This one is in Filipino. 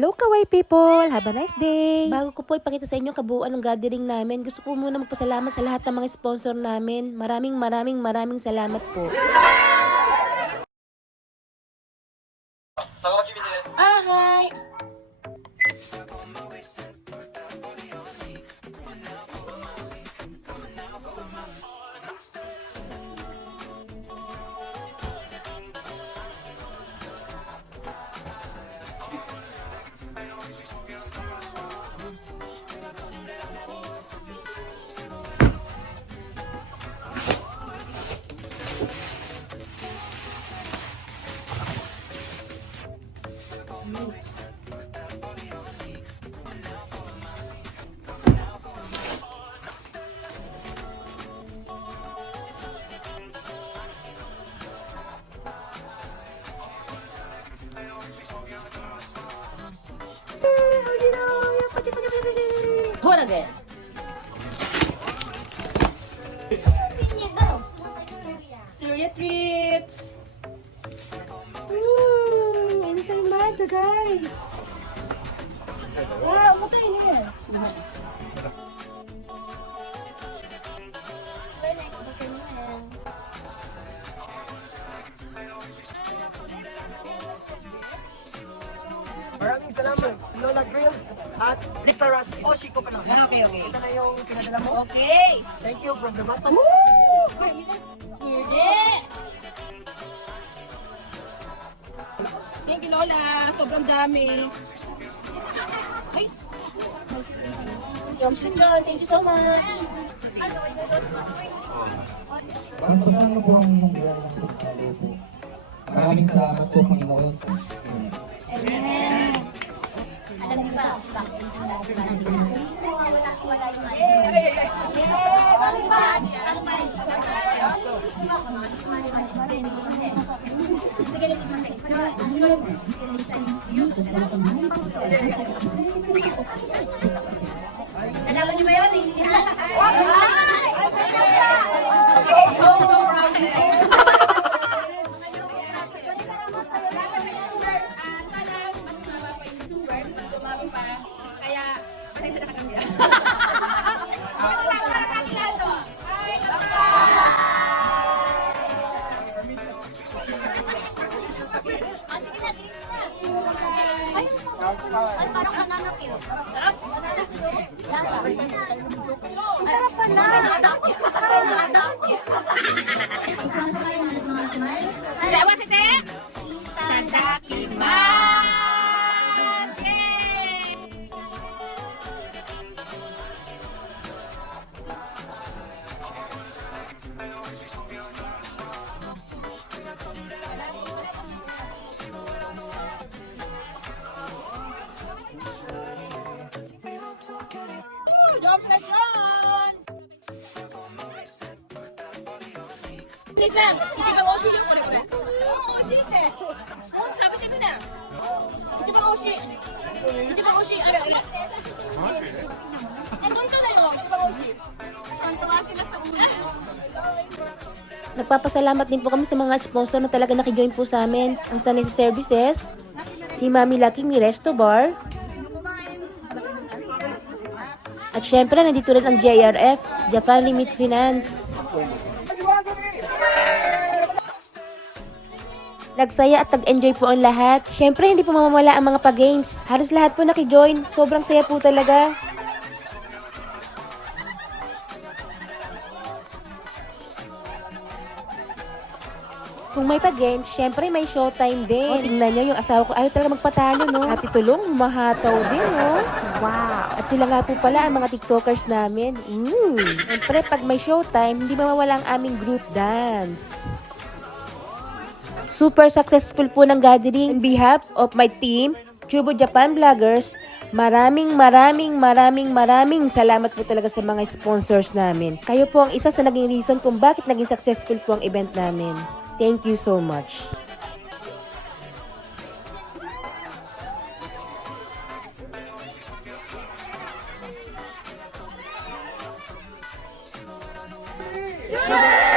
Hello Kawai people! Have a nice day! Bago ko po ipakita sa inyo ang kabuuan ng gathering namin, gusto ko muna magpasalamat sa lahat ng mga sponsor namin. Maraming salamat po. Hi! Hold again. Surya treats. Ensaymada guys. Wow, what are you here? Maraming salamat, Lola Grills at Restaurant Oshiko pa lang. Okay. Ito na yung pinadala mo. Okay. Thank you from the bottom. Sige. Thank you, Lola. Sobrang dami. Thank you so much. Pasampasan mo po ang inyong bilang ng pagkalo po. Maraming salamat po, Panginoon. Alam niyo ba, alam niyo ba yun? Ay, parang banana peel. Sarap. Sarap pa na. Dalawa si Te. Tadakimasu. Please lang, hindi ba Oshi yung kore-kore? Oo, Oshi te. Sabi siya na. Hindi ba Oshi? Hindi ba Oshi? Ano? Andun ka na yun, hindi ba Oshi? Antuwa sila sa ulo. Nagpapasalamat din po kami sa mga sponsor na talaga nakijoin po sa amin. Ang Sanay Services, si Mami Lucky Mi Resto Bar, at syempre nandito rin ang JRF, Japan Limit Finance. Nagsaya at nag-enjoy po ang lahat. Syempre hindi po mamawala ang mga pa-games. Halos lahat po nakijoin. Sobrang saya po talaga. Kung may pa-game, syempre may showtime din. O, tingnan nyo, yung asawa ko ayaw talaga magpatalo, no? Ati Tulong, humahataw din, no? Wow! At sila nga po pala ang mga tiktokers namin. Syempre, pag may showtime, hindi mawawala ang aming group dance. Super successful po ng gathering. On behalf of my team, Chubo Japan Vloggers, maraming salamat po talaga sa mga sponsors namin. Kayo po ang isa sa naging reason kung bakit naging successful po ang event namin. Thank you so much. Yay!